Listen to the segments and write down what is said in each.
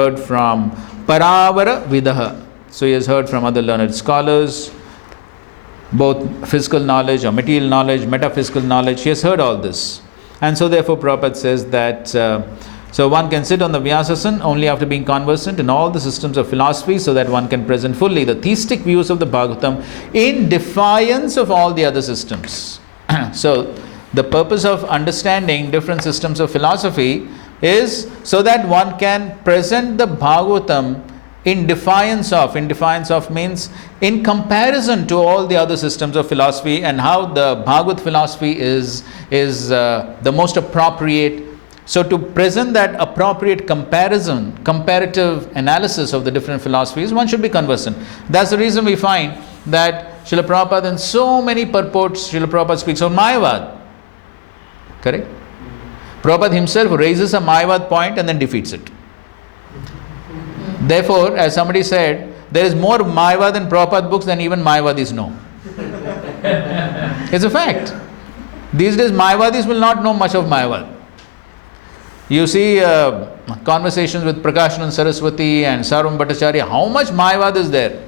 heard from Paravara Vidaha. So he has heard from other learned scholars, both physical knowledge or material knowledge, metaphysical knowledge. He has heard all this. And so therefore Prabhupada says that so one can sit on the Vyasasana only after being conversant in all the systems of philosophy, so that one can present fully the theistic views of the Bhagavatam in defiance of all the other systems. So the purpose of understanding different systems of philosophy is so that one can present the Bhagavatam in defiance of means in comparison to all the other systems of philosophy, and how the Bhagavad philosophy is the most appropriate. So to present that appropriate comparison, comparative analysis of the different philosophies, one should be conversant. That's the reason we find that Srila Prabhupada in so many purports, Srila Prabhupada speaks on Mayavad. Correct? Prabhupada himself raises a Mayavad point and then defeats it. Therefore, as somebody said, there is more Mayavad in Prabhupada books than even Mayavadis know. It's a fact. These days Mayavadis will not know much of Mayavad. You see conversations with Prakashanand Saraswati and Sarvam Bhattacharya, how much Mayavad is there?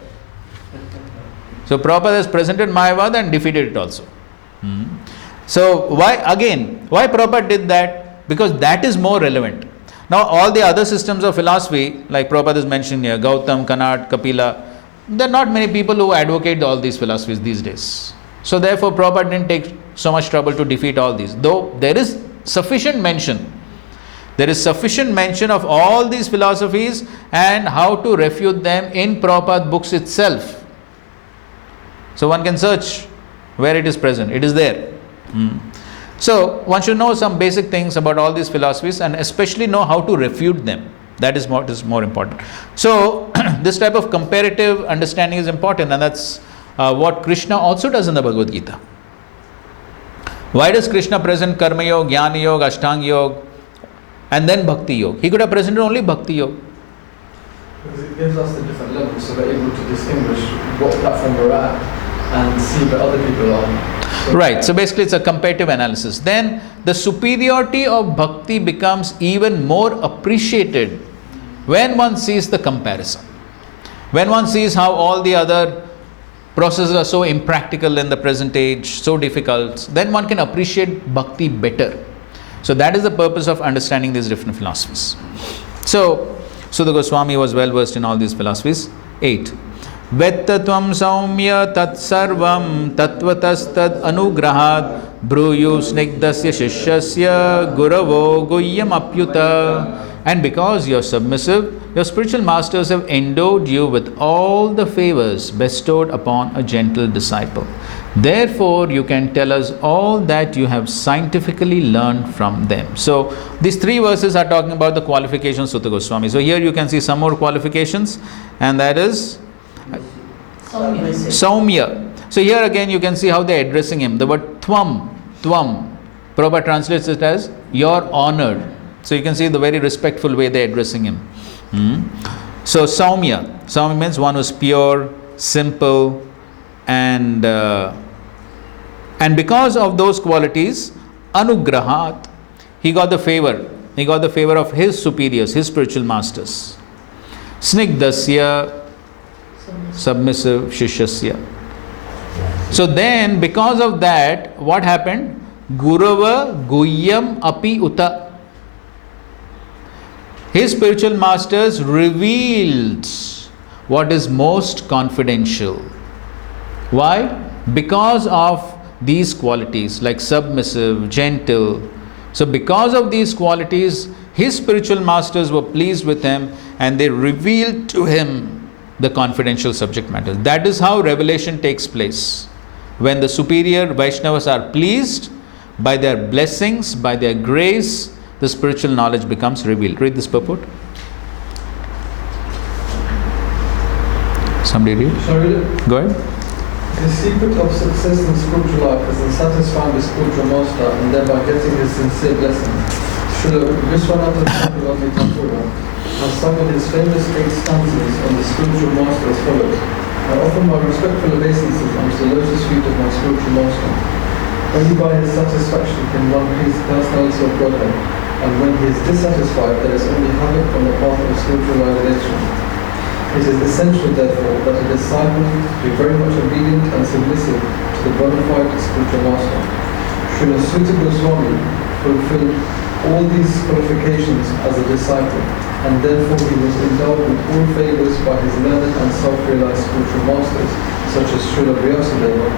So Prabhupada has presented Mayavad and defeated it also. So why Prabhupada did that? Because that is more relevant. Now all the other systems of philosophy, like Prabhupada is mentioned here, Gautam, Kanad, Kapila, there are not many people who advocate all these philosophies these days. So therefore Prabhupada didn't take so much trouble to defeat all these. Though there is sufficient mention of all these philosophies and how to refute them in Prabhupada books itself. So one can search where it is present. It is there. So one should know some basic things about all these philosophies and especially know how to refute them. That is what is more important. So this type of comparative understanding is important, and that's what Krishna also does in the Bhagavad Gita. Why does Krishna present Karma Yoga, Jnana Yoga, Ashtanga Yoga, and then Bhakti Yoga? He could have presented only Bhakti Yoga. Because it gives us the different levels, so we're able to distinguish what platform we're at and see where other people are. Right, so basically it's a comparative analysis. Then the superiority of Bhakti becomes even more appreciated when one sees the comparison. When one sees how all the other processes are so impractical in the present age, so difficult, then one can appreciate Bhakti better. So that is the purpose of understanding these different philosophies. So Sudha Goswami was well versed in all these philosophies. 8. Vettatvam saumya tat sarvam tatvatastad anugrahat bruyu snigdasya shishyasya guravo guhyam apyuta. And because you are submissive, your spiritual masters have endowed you with all the favors bestowed upon a gentle disciple. Therefore, you can tell us all that you have scientifically learned from them. So, these 3 verses are talking about the qualifications of Sutta Goswami. So, here you can see some more qualifications, and that is Saumya. So, here again you can see how they are addressing him. The word Tvam, Prabhupada translates it as you're honored. So, you can see the very respectful way they are addressing him. So, Saumya means one who is pure, simple, and because of those qualities, Anugrahat, he got the favor of his superiors, his spiritual masters. Snigdasya, submissive, Shishyasya. So then, because of that, what happened? Gurava Guhyam Api Uta. His spiritual masters revealed what is most confidential. Why? Because of these qualities like submissive, gentle. So because of these qualities, his spiritual masters were pleased with him and they revealed to him the confidential subject matter. That is how revelation takes place. When the superior Vaishnavas are pleased by their blessings, by their grace, the spiritual knowledge becomes revealed. Read this purport. Somebody read? Sorry. Go ahead. The secret of success in spiritual life is in satisfying the spiritual master and thereby getting his sincere blessings. Srila Vishwanatha Chakravarti Thakur has sung his famous 8 stanzas on the spiritual master as follows. I offer my respectful obeisances unto the lotus feet of my spiritual master. Only by his satisfaction can one please the personality of Godhead. and when he is dissatisfied, there is only havoc on the path of spiritual revelation. It is essential, therefore, that a disciple be very much obedient and submissive to the bona fide spiritual master. Srila Suta Goswami fulfilled all these qualifications as a disciple, and therefore he was endowed with all favors by his learned and self-realized spiritual masters, such as Srila Vyasadeva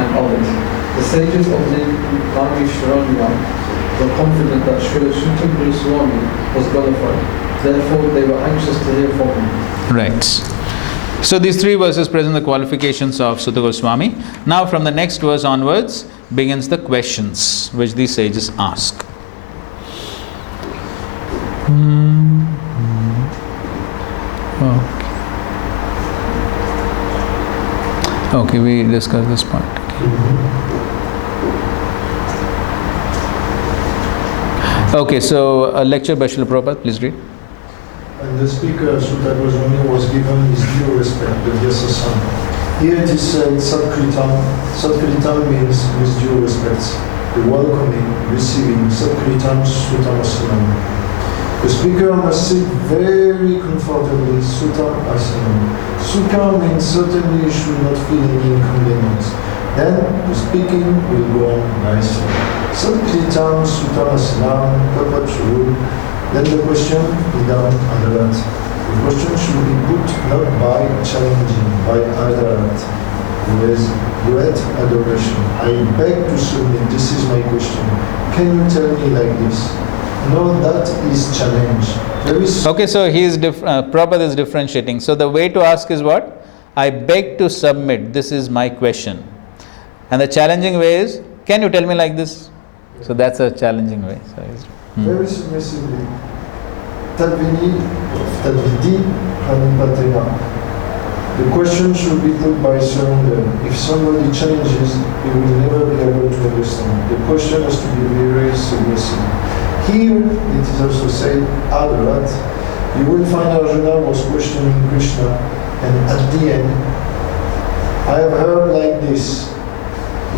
and others. The sages of Naimisharanya were confident that Srila Suta Goswami was bona fide. Therefore, they were anxious to hear from him. Right. So these three verses present the qualifications of Suta Goswami. Now from the next verse onwards begins the questions which these sages ask. Okay, we discussed this part. Okay, so a lecture by Srila Prabhupada, please read. And the speaker, Suta Goswami, was given his due respect, the Vyasa-san. Here it is said, Satkritam. Satkritam means with due respects, the welcoming, receiving, Satkritam Sutamasanam. The speaker must sit very comfortably, Sutam Asanam. Sukha means certainly you should not feel any inconvenience. Then the speaking will go on nicely. Satkritam Sutamasanam Kapachuru. Then the question is done Adarat. The question should be put not by challenging, by Adarat, with great adoration. I beg to submit, this is my question. Can you tell me like this? No, that is challenge. Okay, so Prabhupada is differentiating. So the way to ask is what? I beg to submit, this is my question. And the challenging way is, can you tell me like this? So that's a challenging way. So very submissively. Tadvini, Tadvidi, Hanipatena. The question should be put by surrender. If somebody challenges, he will never be able to understand. The question has to be very submissive. Here, it is also said, Adarat. You will find Arjuna was questioning Krishna, and at the end, I have heard like this.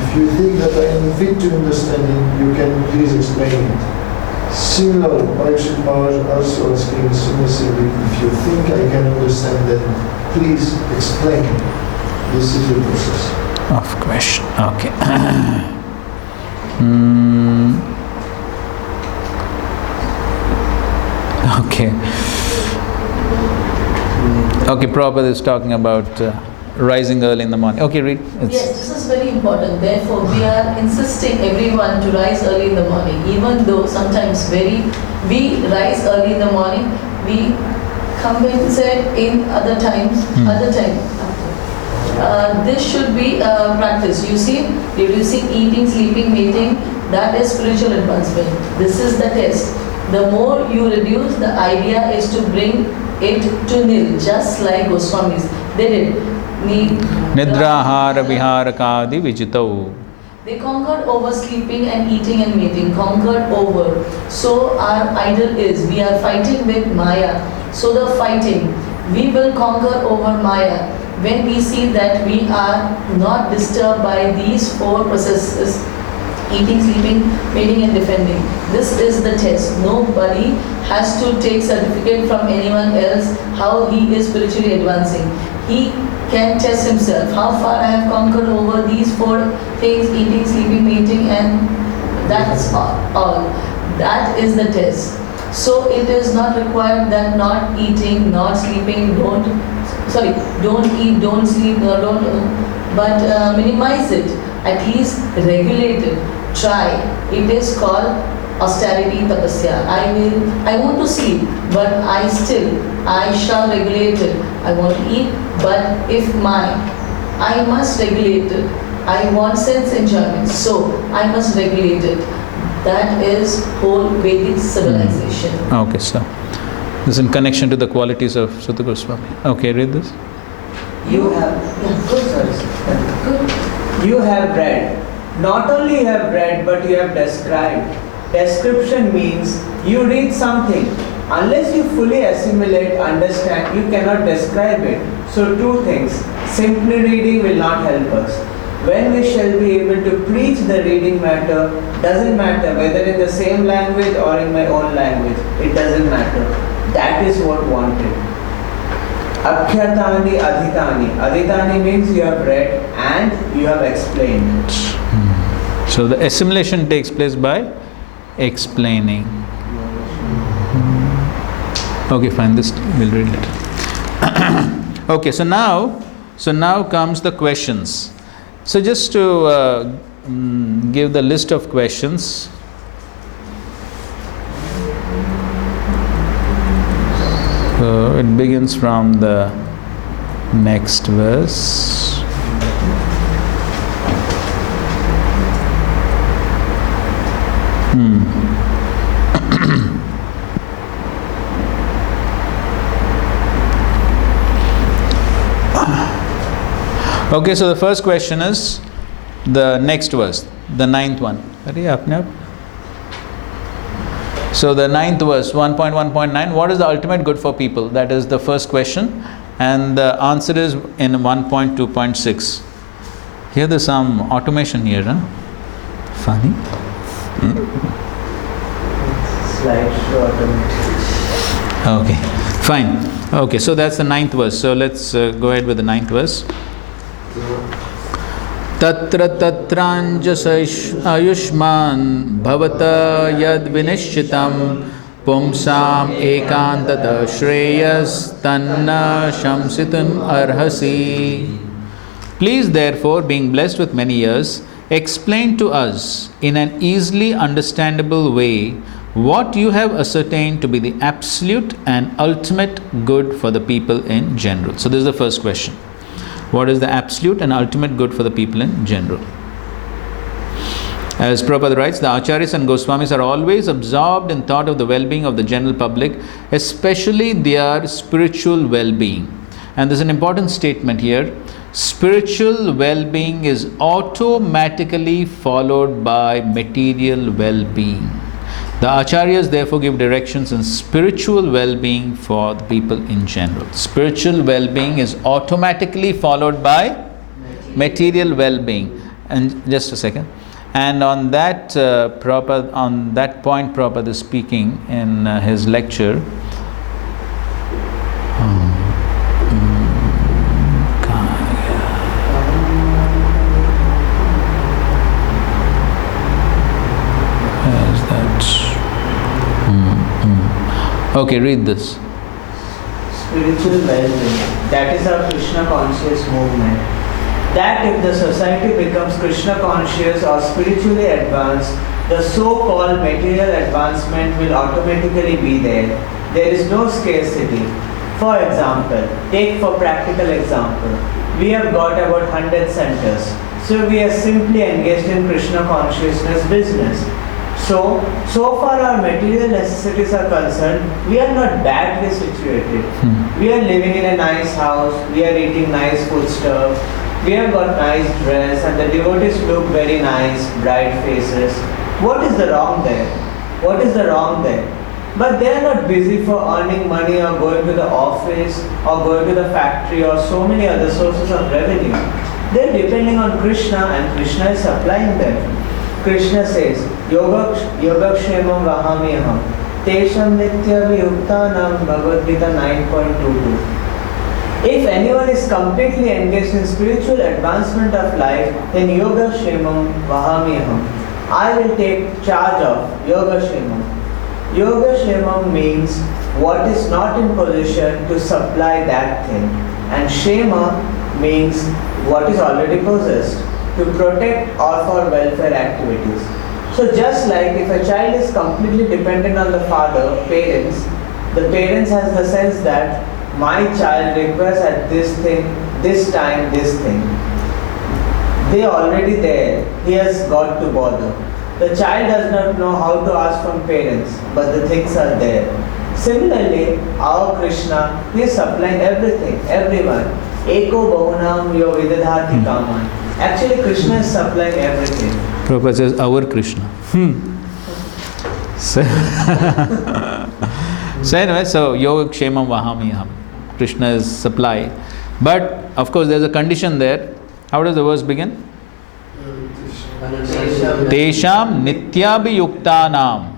If you think that I am fit to understanding, you can please explain it. Similar, Parikshit Maharaj also asking submissively, if you think I can understand, then please explain. This is the process. Of question. Okay. Okay. Okay, Prabhupada is talking about rising early in the morning. Okay, read. Yes, this is very important. Therefore, we are insisting everyone to rise early in the morning. Even though sometimes we rise early in the morning, we compensate in other times. This should be practiced. You see, reducing eating, sleeping, mating, that is spiritual advancement. This is the test. The more you reduce, the idea is to bring it to nil, just like Goswamis. They did. Nidrahara viharakadi vijitau. They conquered over sleeping and eating and mating, conquered over. So our ideal is, we are fighting with Maya. So the fighting, we will conquer over Maya when we see that we are not disturbed by these four processes: eating, sleeping, mating and defending. This is the test. Nobody has to take certificate from anyone else how he is spiritually advancing. He can test himself. How far I have conquered over these four things: eating, sleeping, mating, and that's all. That is the test. So it is not required that not eating, not sleeping, don't eat, don't sleep, but minimize it. At least regulate it. Try. It is called austerity tapasya. I want to sleep, but I shall regulate it. I want to eat, but I must regulate it. I want sense enjoyment, so I must regulate it. That is whole Vedic civilization. Okay, so this is in connection to the qualities of Suta Goswami. Okay, read this. You have read. Not only you have read, but you have described. Description means you read something. Unless you fully assimilate, understand, you cannot describe it. So two things. Simply reading will not help us. When we shall be able to preach the reading matter, doesn't matter whether in the same language or in my own language, it doesn't matter. That is what wanted. Akhyatani adhitani. Adhitani means you have read and you have explained. So the assimilation takes place by explaining. Okay, fine. This we'll read it. Okay, so now comes the questions. So just to give the list of questions. So it begins from the next verse. Okay, so the first question is the next verse, the ninth one. So the ninth verse, 1.1.9, what is the ultimate good for people? That is the first question. And the answer is in 1.2.6. Here there's some automation here, huh? Funny. Slideshow automated. Okay, fine. Okay, so that's the ninth verse. So let's go ahead with the ninth verse. Tatra tatranjas ayushman bhavata yad vinishchitam pumsam ekantata shreyas tanna shamsitum arhasi. Please therefore, being blessed with many years, explain to us in an easily understandable way what you have ascertained to be the absolute and ultimate good for the people in general. So this is the first question. What is the absolute and ultimate good for the people in general? As Prabhupada writes, the Acharyas and Goswamis are always absorbed in thought of the well-being of the general public, especially their spiritual well-being. And there's an important statement here. Spiritual well-being is automatically followed by material well-being. The Acharyas therefore give directions in spiritual well-being for the people in general. Spiritual well-being is automatically followed by material well-being. And just a second. And on that point, Prabhupada is speaking in his lecture. Okay, read this. Spiritual well-being. That is our Krishna conscious movement. That if the society becomes Krishna conscious or spiritually advanced, the so-called material advancement will automatically be there. There is no scarcity. For example, take for practical example, we have got about 100 centers. So we are simply engaged in Krishna consciousness business. So far our material necessities are concerned, we are not badly situated. We are living in a nice house, we are eating nice food stuff, we have got nice dress and the devotees look very nice, bright faces. What is the wrong there? What is the wrong there? But they are not busy for earning money or going to the office or going to the factory or so many other sources of revenue. They are depending on Krishna and Krishna is supplying them. Krishna says, Yogakshemam Vahamyaham Tesham Nitya Viyuktanam Bhagavad Gita 9.22. If anyone is completely engaged in spiritual advancement of life, then Yogakshemam Vahamyaham. I will take charge of Yogakshemam. Yogakshemam means what is not in position to supply that thing. And Shema means what is already possessed, to protect all for welfare activities. So just like if a child is completely dependent on the father, parents, the parents has the sense that my child requires at this thing, this time, this thing. They are already there, he has got to bother. The child does not know how to ask from parents, but the things are there. Similarly, our Krishna, he is supplying everything, everyone. Eko bahunam yo vidadhati kaman. Actually, Krishna is supplying everything. Prabhupada says, our Krishna. So anyway, so Yoga Kshemam Vahamyaham. Krishna is supply. But of course, there's a condition there. How does the verse begin? Tesham nityabhiyuktanam.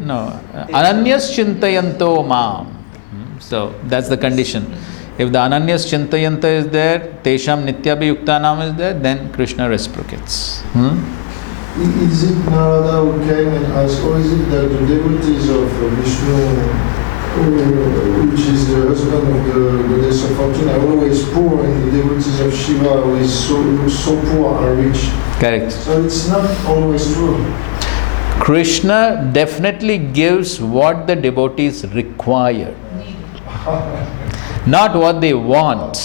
No, ananyas chintayanto mam. So that's the condition. If the ananyas chintayanta is there, Tesham nityabhiyuktanam is there, then Krishna reciprocates. Is it Narada who came and asked, or is it that the devotees of Vishnu, which is the husband of the goddess of fortune, are always poor, and the devotees of Shiva are always so poor are rich? Correct. So it's not always true. Krishna definitely gives what the devotees require. Not what they want,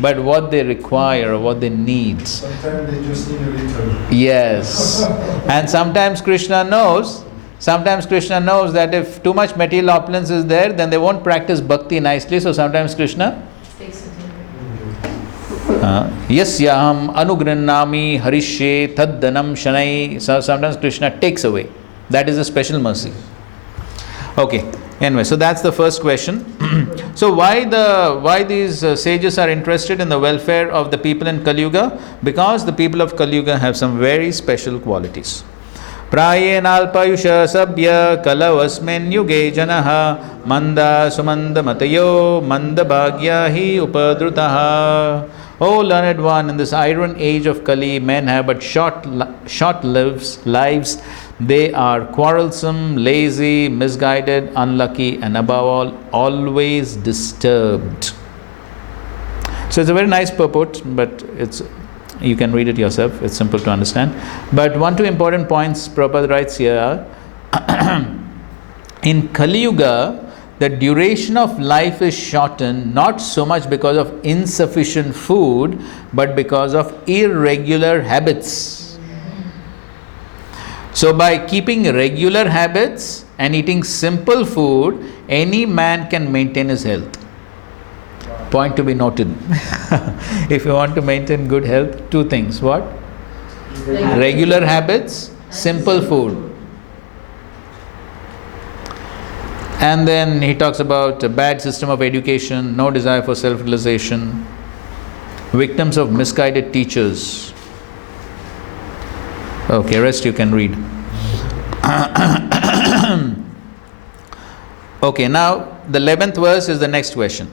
but what they require or what they need. Sometimes they just need a little. Yes. And sometimes Krishna knows that if too much material opulence is there, then they won't practice bhakti nicely. So sometimes Krishna Yasyaham anugrinnami harishye taddanam shanai. So sometimes Krishna takes away. That is a special mercy. Okay. Anyway, so that's the first question. So why these sages are interested in the welfare of the people in Kali Yuga? Because the people of Kali Yuga have some very special qualities. Prayenalpayusha sabya kalavasmin yuge janaha manda sumanda matayo manda bhagya hi upadrutaha. O learned one, in this iron age of Kali, men have but short lives. They are quarrelsome, lazy, misguided, unlucky, and above all, always disturbed. So it's a very nice purport, but you can read it yourself. It's simple to understand. But 1-2 important points Prabhupada writes here are, in Kali Yuga, the duration of life is shortened not so much because of insufficient food, but because of irregular habits. So by keeping regular habits and eating simple food, any man can maintain his health. Point to be noted. If you want to maintain good health, 2 things. What? Regular habits, simple food. And then he talks about a bad system of education, no desire for self-realization, victims of misguided teachers. Okay, rest you can read. Okay, now the 11th verse is the next question.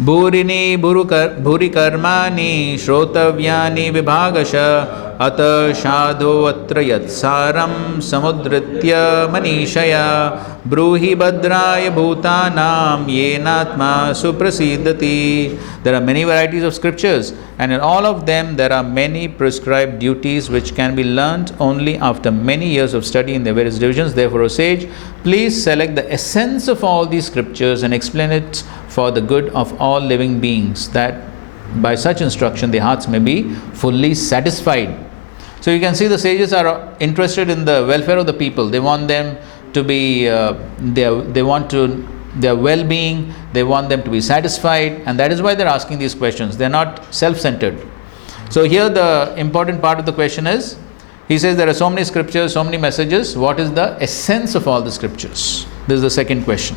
Bhurini bhuri karmani shrotavyani vibhagasha ata shadho atra yatsaram samudritya manishaya bruhi bhadraya bhutanam yenatma suprasidati. There are many varieties of scriptures, and in all of them there are many prescribed duties which can be learnt only after many years of study in the various divisions. Therefore, O sage, please select the essence of all these scriptures and explain it for the good of all living beings, that by such instruction their hearts may be fully satisfied. So you can see the sages are interested in the welfare of the people. They want them to be, they want their well-being, they want them to be satisfied, and that is why they're asking these questions. They're not self-centered. So here the important part of the question is, he says there are so many scriptures, so many messages. What is the essence of all the scriptures? This is the second question.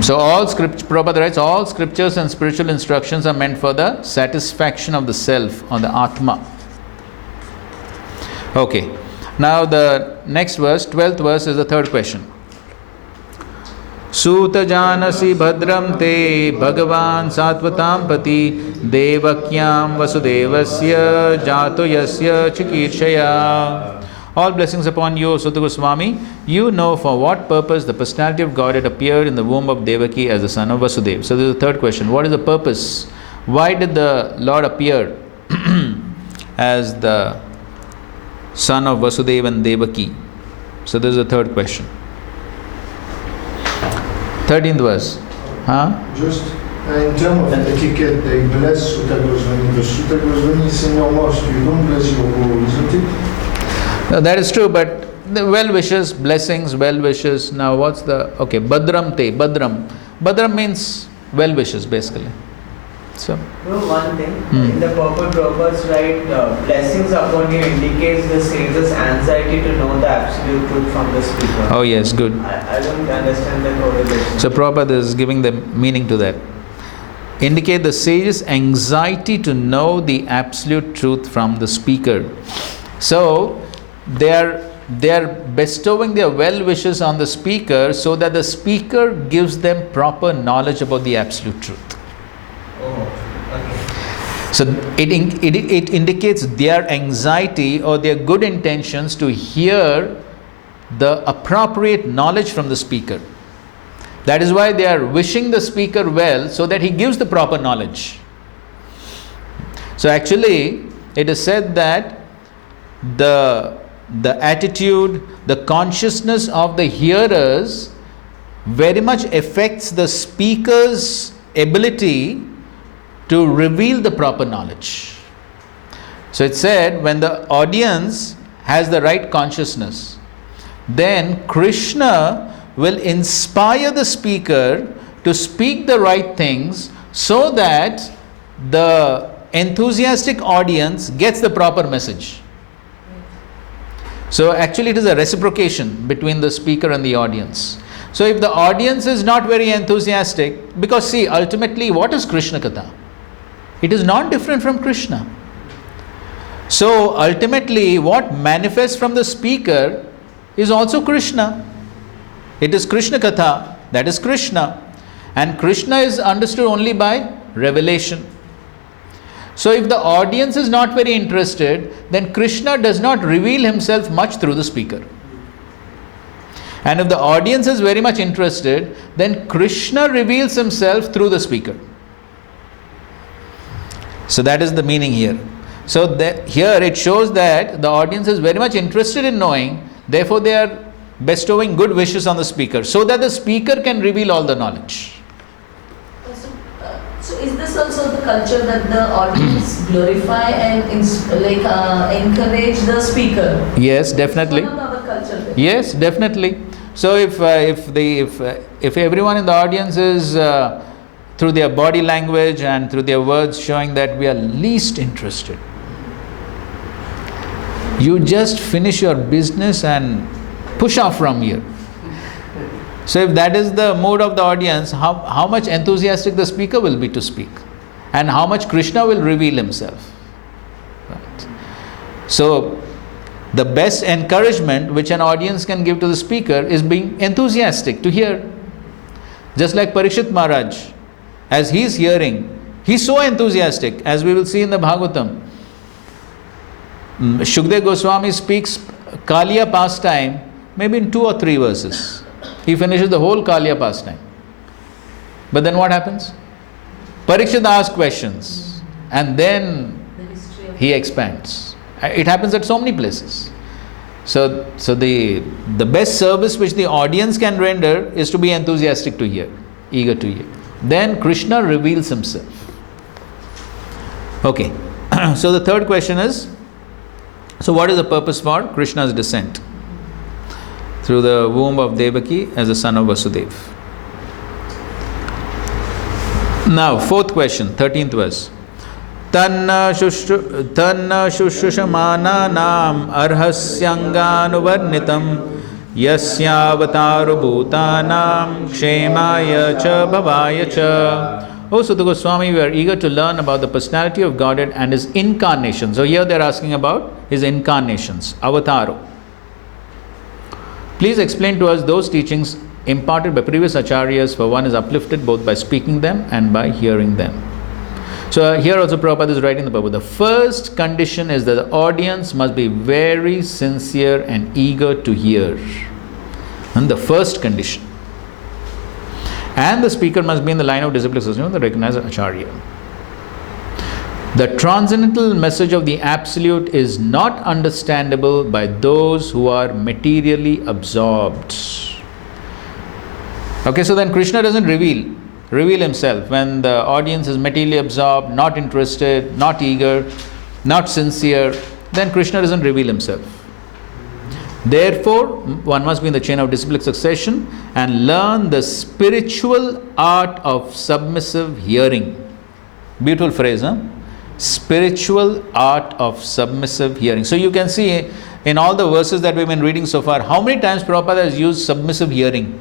So Prabhupada writes, all scriptures and spiritual instructions are meant for the satisfaction of the self, or the Atma. Okay, now the next verse, 12th verse, is the third question. Suta janasi bhadram te bhagavan satvatam pati devakyam vasudevasya jato yasya chikirshaya. All blessings upon you, Suta Goswami. You know for what purpose the personality of Godhead appeared in the womb of Devaki as the son of Vasudeva. So this is the third question. What is the purpose? Why did the Lord appear as the son of Vasudeva and Devaki? So this is the third question. 13th verse. Just in terms of etiquette, they bless Suta Goswami. The Suta Goswami is in your mosque. You don't bless your guru, isn't it? No, that is true, but the well wishes, blessings, well wishes. Now what's the, okay, Badram te, Badram. Badram means well wishes basically. So, One thing, Hmm. in the purport Prabhupada's right, blessings upon you indicates the sage's anxiety to know the absolute truth from the speaker. oh yes, good. I don't understand the correlation. So Prabhupada is giving the meaning to that. Indicate the sage's anxiety to know the absolute truth from the speaker. So they are bestowing their well wishes on the speaker so that the speaker gives them proper knowledge about the absolute truth. Oh, okay. So it indicates their anxiety or their good intentions to hear the appropriate knowledge from the speaker. That is why they are wishing the speaker well so that he gives the proper knowledge. So actually, it is said that the attitude, the consciousness of the hearers very much affects the speaker's ability to reveal the proper knowledge. So it said, when the audience has the right consciousness, then Krishna will inspire the speaker to speak the right things so that the enthusiastic audience gets the proper message. So actually it is a reciprocation between the speaker and the audience. So if the audience is not very enthusiastic, because see, ultimately what is Krishna Katha? It is not different from Krishna. So ultimately what manifests from the speaker is also Krishna. It is Krishna Katha, that is Krishna. And Krishna is understood only by revelation. So if the audience is not very interested, then Krishna does not reveal himself much through the speaker. And if the audience is very much interested, then Krishna reveals himself through the speaker. So that is the meaning here. So here it shows that the audience is very much interested in knowing, therefore they are bestowing good wishes on the speaker so that the speaker can reveal all the knowledge. So is this also the culture that the audience glorify and encourage the speaker? Yes, definitely. It's one of the other culture there. Yes, definitely. So if everyone in the audience is through their body language and through their words showing that we are least interested, you just finish your business and push off from here. So if that is the mood of the audience, how much enthusiastic the speaker will be to speak, and how much Krishna will reveal himself. Right. So the best encouragement which an audience can give to the speaker is being enthusiastic to hear. Just like Parikshit Maharaj, as he is hearing, he is so enthusiastic, as we will see in the Bhagavatam. Shukdev Goswami speaks Kaliya pastime maybe in 2 or 3 verses. He finishes the whole Kaliya pastime. But then what happens? Parikshit asks questions and then The history of he expands. It happens at so many places. So the best service which the audience can render is to be enthusiastic to hear, eager to hear. Then Krishna reveals himself. Okay. So the third question is, so what is the purpose for Krishna's descent through the womb of Devaki as the son of Vasudeva? Now, fourth question, 13th verse. Tanna shushushmananam arhasyanganuvarnitam yasyavataru bhutanam kshemaya cha bhavaya cha. Oh, Sutta Goswami, we are eager to learn about the personality of Godhead and His incarnation. So here they are asking about His incarnations, avataru. Please explain to us those teachings imparted by previous acharyas, for one is uplifted both by speaking them and by hearing them. So here also Prabhupada is writing the Prabhupada. The first condition is that the audience must be very sincere and eager to hear. And the first condition. And the speaker must be in the line of disciplic succession of the recognized acharya. The transcendental message of the Absolute is not understandable by those who are materially absorbed. Okay, so then Krishna doesn't reveal himself when the audience is materially absorbed, not interested, not eager, not sincere. Then Krishna doesn't reveal himself. Therefore, one must be in the chain of disciplic succession and learn the spiritual art of submissive hearing. Beautiful phrase, huh? Spiritual art of submissive hearing. So you can see in all the verses that we've been reading so far, how many times Prabhupada has used submissive hearing?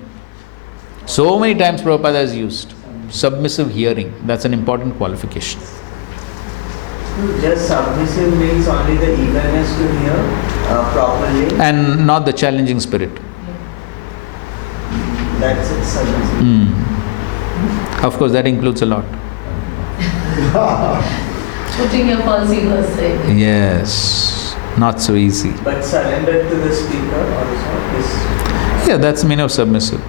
So many times Prabhupada has used submissive hearing. That's an important qualification. Just submissive means only the eagerness to hear properly. And not the challenging spirit. That's it, submissive. Of course, that includes a lot. Putting your pulse aside. Yes, not so easy. But surrender to the speaker also is. Yeah, that's the meaning of submissive.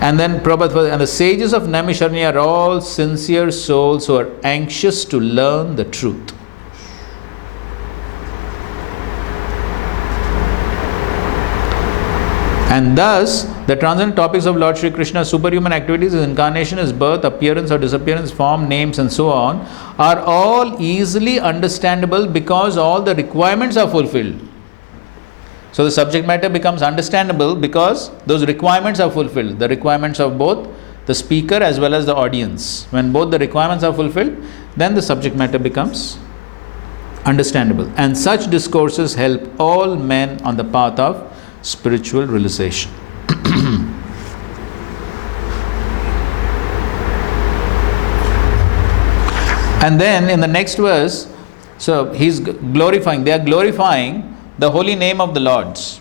And then Prabhupada, and the sages of Naimisharanya are all sincere souls who are anxious to learn the truth. And thus, the transcendent topics of Lord Shri Krishna's superhuman activities, his incarnation, his birth, appearance or disappearance, form, names, and so on, are all easily understandable because all the requirements are fulfilled. So the subject matter becomes understandable because those requirements are fulfilled. The requirements of both the speaker as well as the audience. When both the requirements are fulfilled, then the subject matter becomes understandable. And such discourses help all men on the path of spiritual realization. And then in the next verse, so he's glorifying, they are glorifying the holy name of the Lord's.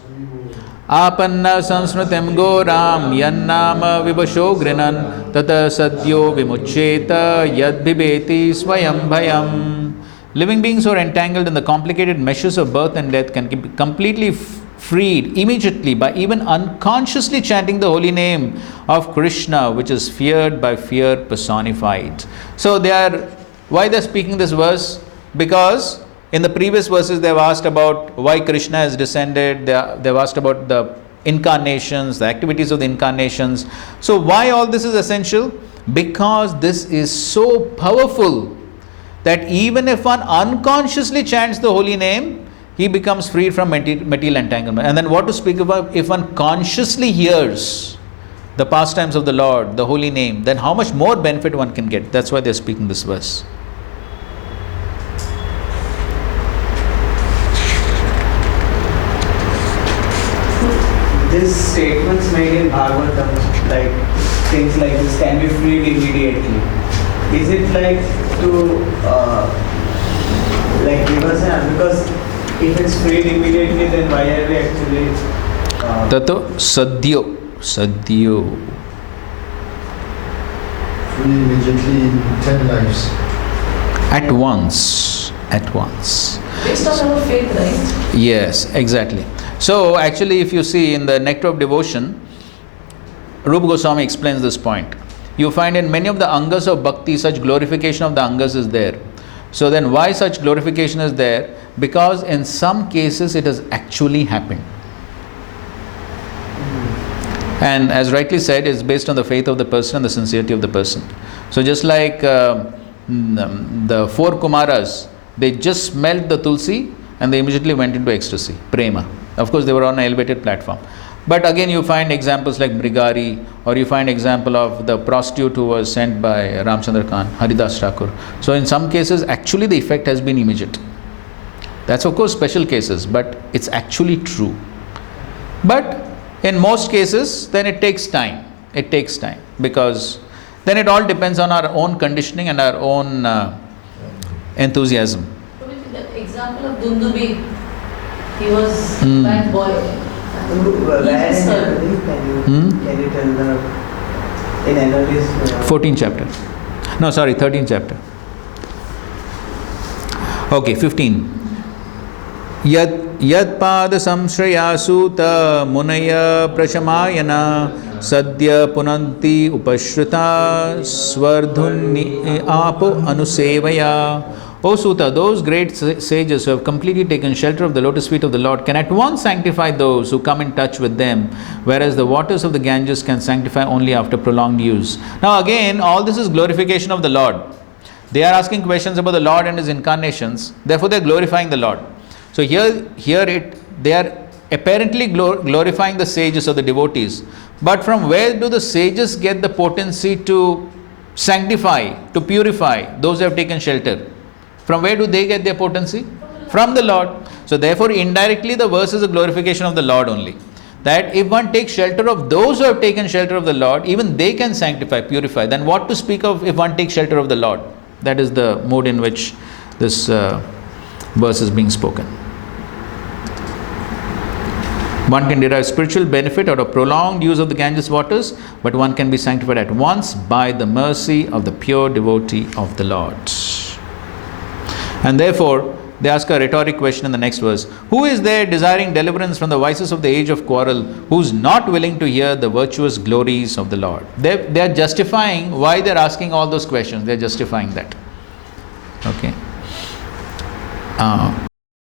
Apanna sansmritim goram yannama vibhasho grinan tata sadyo vimucheta yad bibeti swayam bhayam. Living beings who are entangled in the complicated meshes of birth and death can be completely freed immediately by even unconsciously chanting the holy name of Krishna, which is feared by fear personified. So why they're speaking this verse? Because in the previous verses they've asked about why Krishna has descended, they've asked about the incarnations, the activities of the incarnations. So why all this is essential? Because this is so powerful that even if one unconsciously chants the holy name, he becomes freed from material entanglement. And then what to speak about if one consciously hears the pastimes of the Lord, the holy name, then how much more benefit one can get. That's why they're speaking this verse. These statements made in Bhagavatam, like things like this can be freed immediately. Is it like to like give us an, because if it's freed immediately, then why are we actually Tato sadhyo. Free immediately in 10 lives. At once. Based on our faith, right? Yes, exactly. So actually, if you see in the Nectar of Devotion, Rupa Goswami explains this point. You find in many of the angas of bhakti, such glorification of the angas is there. So then why such glorification is there? Because in some cases it has actually happened. And as rightly said, it's based on the faith of the person and the sincerity of the person. So just like the 4 Kumaras, they just smelled the tulsi and they immediately went into ecstasy, prema. Of course, they were on an elevated platform. But again, you find examples like Brigari, or you find example of the prostitute who was sent by Ramchandra Khan, Haridas Thakur. So in some cases, actually the effect has been immediate. That's of course special cases, but it's actually true. But in most cases, then it takes time. Because then it all depends on our own conditioning and our own enthusiasm. The example of Dundubi, he was bad boy. where in NLD? Can you tell the in NLD's 14th chapter. No, sorry, 13th chapter. Okay, 15. Yad pada samshraya suta munaya prashamayana sadya punanti upashrita swardhuni apo anusevaya. O Suta, those great sages who have completely taken shelter of the lotus feet of the Lord can at once sanctify those who come in touch with them, whereas the waters of the Ganges can sanctify only after prolonged use. Now again, all this is glorification of the Lord. They are asking questions about the Lord and His incarnations, therefore they are glorifying the Lord. So they are apparently glorifying the sages or the devotees. But from where do the sages get the potency to sanctify, to purify those who have taken shelter. From where do they get their potency? From the Lord. So therefore indirectly the verse is a glorification of the Lord only. That if one takes shelter of those who have taken shelter of the Lord, even they can sanctify, purify. Then what to speak of if one takes shelter of the Lord? That is the mode in which this verse is being spoken. One can derive spiritual benefit out of prolonged use of the Ganges waters, but one can be sanctified at once by the mercy of the pure devotee of the Lord. And therefore, they ask a rhetoric question in the next verse. Who is there desiring deliverance from the vices of the age of quarrel, who is not willing to hear the virtuous glories of the Lord? They are justifying why they are asking all those questions. They are justifying that. Okay.